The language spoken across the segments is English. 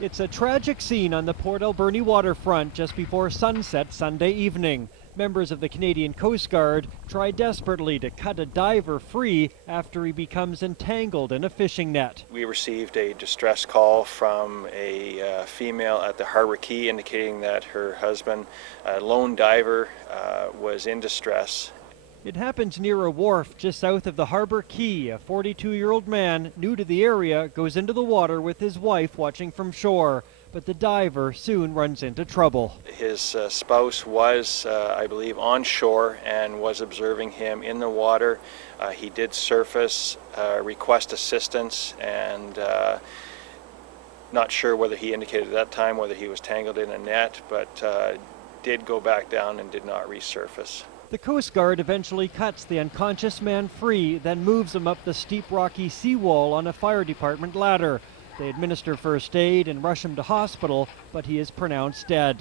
It's a tragic scene on the Port Alberni waterfront just before sunset Sunday evening. Members of the Canadian Coast Guard try desperately to cut a diver free after he becomes entangled in a fishing net. We received a distress call from a female at the Harbor Quay indicating that her husband, a lone diver, was in distress. It happens near a wharf just south of the Harbor Quay. A 42-year-old man, new to the area, goes into the water with his wife watching from shore. But the diver soon runs into trouble. His spouse was, I believe, on shore and was observing him in the water. He did surface, request assistance, and not sure whether he indicated at that time whether he was tangled in a net, but did go back down and did not resurface. The Coast Guard eventually cuts the unconscious man free, then moves him up the steep rocky seawall on a fire department ladder. They administer first aid and rush him to hospital, but he is pronounced dead.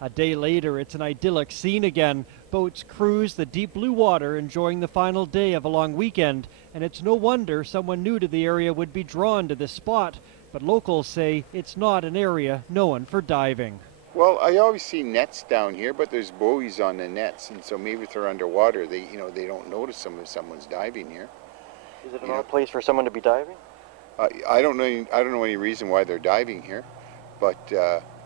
A day later, it's an idyllic scene again. Boats cruise the deep blue water, enjoying the final day of a long weekend, and it's no wonder someone new to the area would be drawn to this spot. But locals say it's not an area known for diving. Well, I always see nets down here, but there's buoys on the nets, and so maybe if they're underwater, they don't notice them if someone's diving here. Is it an odd place for someone to be diving? I don't know any reason why they're diving here, but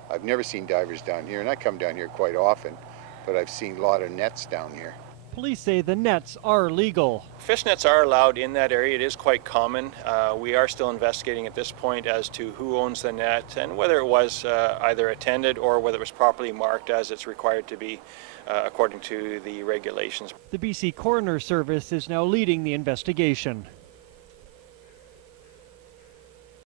I've never seen divers down here, and I come down here quite often, but I've seen a lot of nets down here. Police say the nets are legal. Fish nets are allowed in that area. It is quite common. We are still investigating at this point as to who owns the net and whether it was either attended or whether it was properly marked as it's required to be according to the regulations. The BC Coroner Service is now leading the investigation.